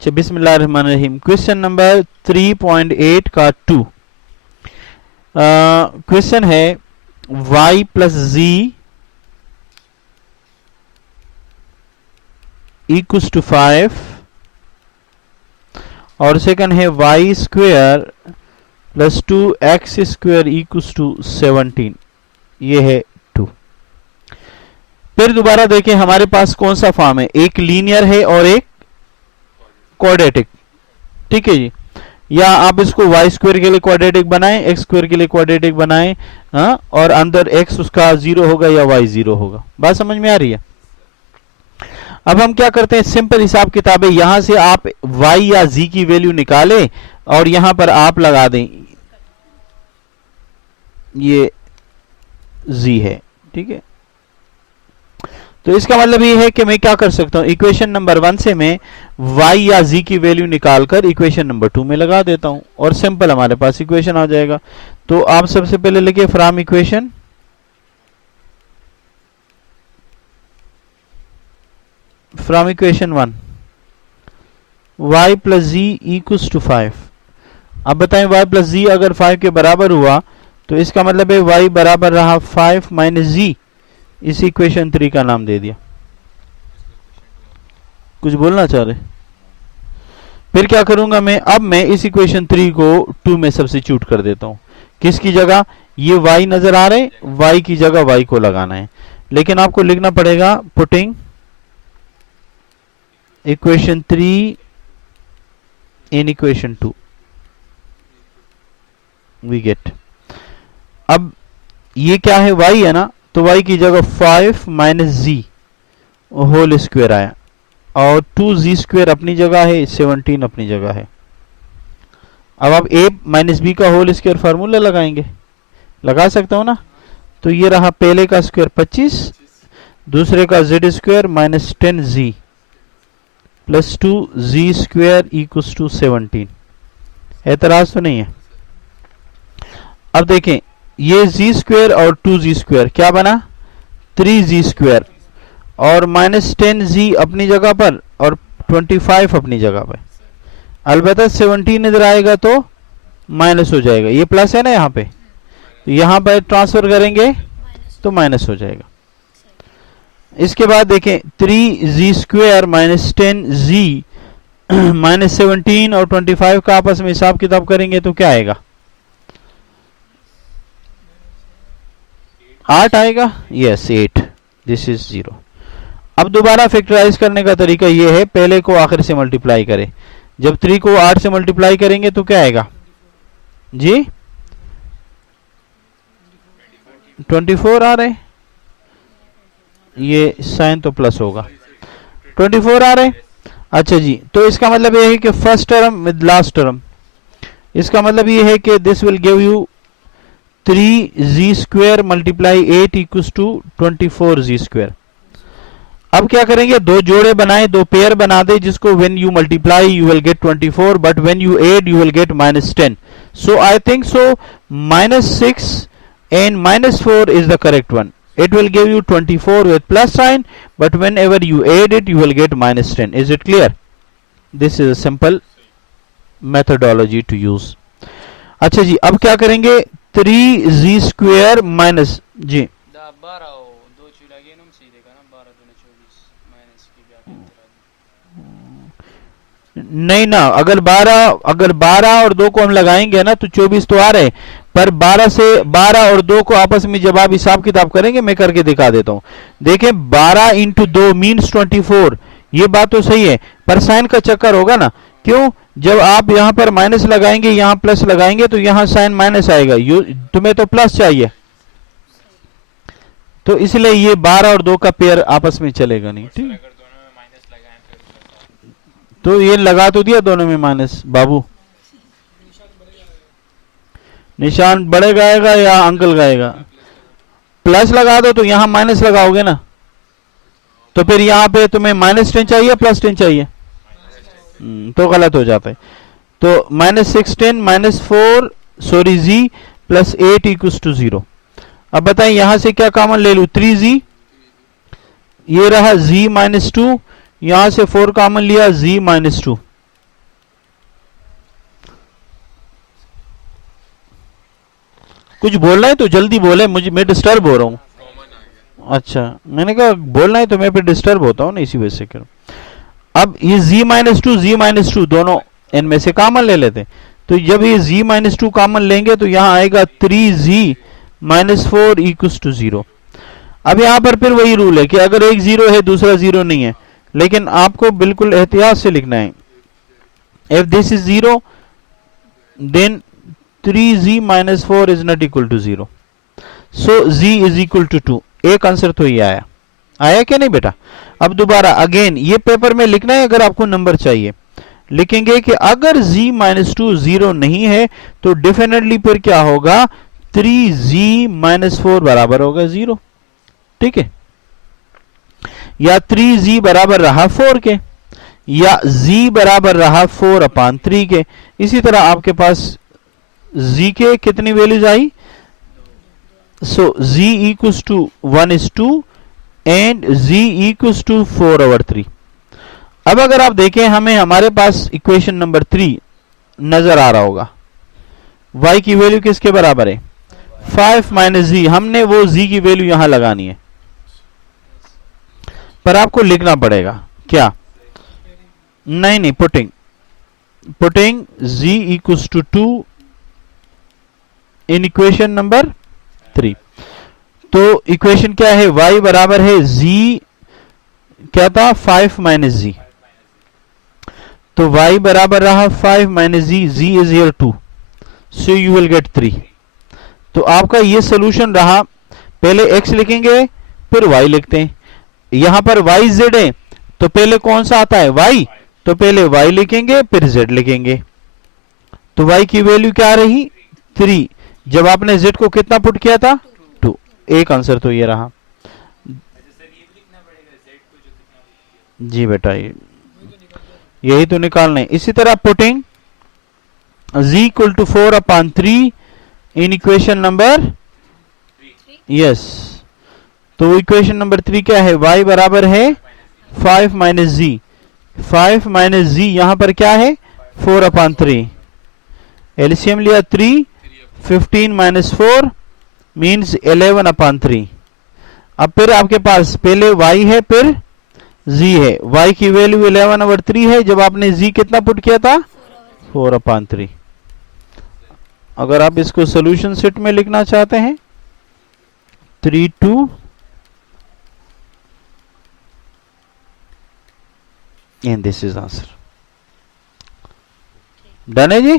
अच्छा, बिस्मिल्लाहिर्रहमानिर्रहीम। Question number 3.8 का 2 क्वेश्चन है y plus z equals to 5 और सेकंड है y square plus 2x square equals to 17। ये है 2। फिर दोबारा देखें हमारे पास कौन सा फॉर्म है, एक लीनियर है और एक क्वाड्रेटिक। ठीक है जी, या आप इसको y स्क्वायर के लिए क्वाड्रेटिक बनाएं, x स्क्वायर के लिए क्वाड्रेटिक बनाएं, हाँ, और अंदर x उसका 0 होगा या y 0 होगा। बात समझ में आ रही है? अब हम क्या करते हैं, सिंपल हिसाब किताब है, यहां से आप y या z की वैल्यू निकालें और यहां पर आप लगा दें, ये z है। ठीक है, तो इसका मतलब ये है कि मैं क्या कर सकता हूं, इक्वेशन नंबर 1 से मैं y या z की वैल्यू निकालकर इक्वेशन नंबर 2 में लगा देता हूं और सिंपल हमारे पास इक्वेशन आ जाएगा। तो आप सबसे पहले लिखिए from equation one y plus z equals to 5। अब बताएं y प्लस z अगर 5 के बराबर हुआ तो इसका मतलब है y बराबर रहा 5 माइनस z। इस इक्वेशन 3 का नाम दे दिया। कुछ बोलना चाह रहे? फिर क्या करूंगा मैं, अब मैं इस इक्वेशन 3 को 2 में सब्स्टिट्यूट कर देता हूं। किसकी जगह, ये y नजर आ रहे, y की जगह y को लगाना है, लेकिन आपको लिखना पड़ेगा putting equation 3 in equation 2 we get. अब ये क्या है, y है ना, तो y की जगह 5 माइनस z होल स्क्वायर आया और 2z स्क्वायर अपनी जगह है, 17 अपनी जगह है। अब आप a माइनस बी का होल स्क्वायर फार्मूला लगाएंगे, लगा सकता हूं ना। तो ये रहा पहले का स्क्वायर 25, दूसरे का z square minus 10z plus 2z square equals to 17। एतराज तो नहीं है? अब देखें, ये z स्क्वायर और 2z स्क्वायर क्या बना, 3z स्क्वायर और माइनस 10z अपनी जगह पर और 25 अपनी जगह पर। अलबत्ता 17 इधर आएगा तो माइनस हो जाएगा, ये प्लस है ना यहाँ पे, तो यहाँ पर ट्रांसफर करेंगे तो माइनस हो जाएगा। इसके बाद देखें 3z square minus 10z minus 17 और 25 का आपस में हिसाब किताब करेंगे तो क्या आएगा, 8 आएगा। Yes 8, this is 0। अब दोबारा फैक्टराइज करने का तरीका यह है, पहले को आखिर से मल्टीप्लाई करें। जब 3 को 8 से मल्टीप्लाई करेंगे तो क्या आएगा जी, 24 आ रहे, ये साइन तो प्लस होगा, 24 आ रहे। अच्छा जी, तो इसका मतलब यह है कि first term with last term, इसका मतलब यह है कि this will give you 3z square multiply 8 equals to 24z square. अब क्या करेंगे, दो जोड़े बनाए, दो पेयर बना दे, जिसको when you multiply you will get 24 but when you add you will get minus 10। So I think so minus 6 and minus 4 is the correct one. It will give you 24 with plus sign, but whenever you add it, you will get minus 10. Is it clear? This is a simple methodology to use. अच्छा जी, अब क्या करेंगे, 3z square minus जी, नहीं ना, अगर 12 और 2 को हम लगाएंगे ना तो 24 तो आ रहे, पर 12 और 2 को आपस में जब आप हिसाब किताब करेंगे, मैं करके दिखा देता हूं। देखें 12 इंटू 2 मीन्स 24, ये बात तो सही है, पर साइन का चक्कर होगा ना। क्यों, जब आप यहां पर माइनस लगाएंगे यहां प्लस लगाएंगे तो यहां साइन माइनस आएगा, तुम्हें तो प्लस चाहिए, तो इसलिए ये 12 और 2 का पेयर आपस में चलेगा नहीं। ठीक, तो ये लगा तो दिया दोनों में माइनस, बाबू निशान बड़े गाएगा या अंकल गाएगा, प्लस लगा दो तो यहां माइनस लगाओगे ना, तो फिर यहां पे तुम्हें माइनस 10 चाहिए प्लस 10 चाहिए, तो गलत हो जाता है। तो minus 16 minus 4 sorry z plus 8 equals to 0। अब बताएं यहां से क्या कॉमन ले लूं, 3z, ये रहा z माइनस 2, यहां से 4 कॉमन लिया, z माइनस 2, कुछ बोलना है तो जल्दी बोले, मुझे मैं डिस्टर्ब हो रहा हूँ। अच्छा, मैंने कहा बोलना है तो मैं फिर डिस्टर्ब होता हूँ ना, इसी वजह से कर। अब ये z-2 दोनों इनमें से कॉमन ले लेते हैं। तो जब ये z-2 कॉमन लेंगे तो यहां आएगा 3z-4 इक्वल्स टू 0। अब यहां पर फिर वही रूल है कि अगर एक 0 है दूसरा 0 नहीं है, लेकिन आपको बिल्कुल एहतियात से लिखना है। If this is 0 then 3z-4 is not equal to 0, so z is equal to 2। एक आंसर तो ये आया। आया क्या नहीं बेटा? अब दोबारा अगेन ये पेपर में लिखना है, अगर आपको नंबर चाहिए लिखेंगे कि अगर z-2 0 नहीं है तो डेफिनेटली फिर क्या होगा, 3z-4 बराबर होगा 0। ठीक है, या 3z बराबर रहा 4 के, या z बराबर रहा 4/3 के। इसी तरह आपके पास z के कितनी वैल्यूज आई, so z equals to 1:2 and z equals to 4/3। अब अगर आप देखें, हमें हमारे पास इक्वेशन नंबर 3 नजर आ रहा होगा। y की वैल्यू किसके बराबर है, 5 माइनस z। हमने वो z की वैल्यू यहां लगानी है, पर आपको लिखना पड़ेगा क्या, नहीं putting z equals to 2 in equation number 3। तो इक्वेशन क्या है, y बराबर है z क्या था, 5 माइनस z। तो y बराबर रहा 5 minus z is here 2, so you will gate 3। तो आपका ये सोल्यूशन रहा। पहले x लिखेंगे फिर y लिखते हैं। यहां पर y z है तो पहले कौन सा आता है, y, तो पहले y लिखेंगे फिर z लिखेंगे। तो y की वैल्यू क्या रही, 3। जब आपने z को कितना पुट किया था, 2। एक आंसर तो ये रहा। जी बेटा, यही तो निकालना है। इसी तरह putting z equal to 4/3 in equation number, yes, तो इक्वेशन नंबर 3 क्या है, y बराबर है 5 माइनस z। 5 माइनस z यहां पर क्या है, 4/3। एलसीएम लिया 3, 15 माइनस 4 मीन्स 11/3। अब फिर आपके पास पहले y है फिर z है। y की वैल्यू 11/3 है, जब आपने z कितना पुट किया था, 4/3। अगर आप इसको सॉल्यूशन सेट में लिखना चाहते हैं, 3 2 and this is answer. Done है जी।